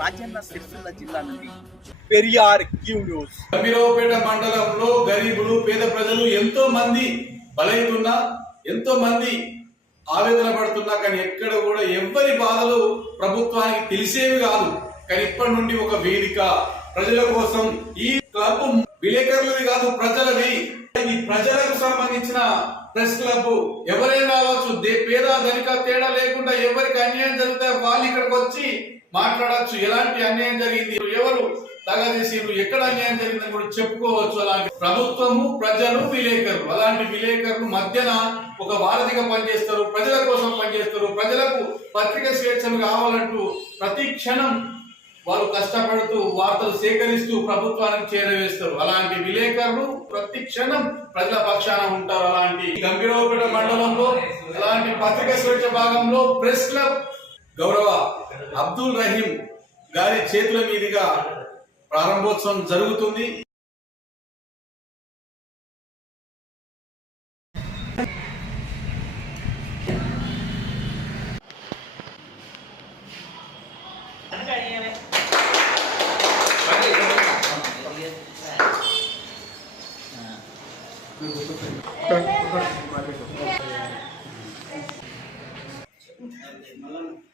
రాజన్న సిరిసిల్ల జిల్లా నుండి. Periyar Q news. Gambhiraopet మండలంలో గరీబులు పేద ప్రజలు ఎంతో మంది బలైతున్నా ఎంతో మంది ఆవేదన పడుతున్నా కానీ ఎక్కడ కూడా ఎవ్వరి బాధలు ప్రభుత్వానికి తెలిసేవి కాదు. కానీ ఇప్పటి నుండి ఒక వేదిక. ప్రజల కోసం ఈ క్లబ్ విలేకరులది కాదు ప్రజలది. ఇది ప్రజలకు సంబంధించిన ప్రెస్ క్లబ్ ఎవరైనా రావచ్చు. దే- పేద ధనిక తేడా లేకుండా ఎవరికి అన్యాయం జరిగితే వాళ్ళు ఇక్కడికి వచ్చి మాట్లాడచ్చు. ఎలాంటి అన్యాయం జరిగింది? ఎవరు తగదీసిండ్రు ఎక్కడ అన్యాయం జరిగిందని కూడా చెప్పుకోవచ్చు. అలాంటి ప్రభుత్వము ప్రజలు విలేకరులు. అలాంటి విలేకరులు మధ్యన ఒక వారధిగా పనిచేస్తారు. ప్రజల కోసం పనిచేస్తారు. ప్రజలకు పత్రిక స్వేచ్ఛలు కావాలంటూ ప్రతి క్షణం వారు కష్టపడుతూ వార్తలు సేకరిస్తూ ప్రభుత్వానికి చేరవేస్తారు. అలాంటి విలేకరులు ప్రతి క్షణం ప్రజల పక్షాన ఉంటారు. అలాంటి గంభీరవపేట మండలంలో అలాంటి పత్రిక స్వేచ్ఛ భాగంలో ప్రెస్ క్లబ్ గౌరవ అబ్దుల్ రహీం గారి చేతుల మీదుగా ప్రారంభోత్సవం జరుగుతుంది. Thank you.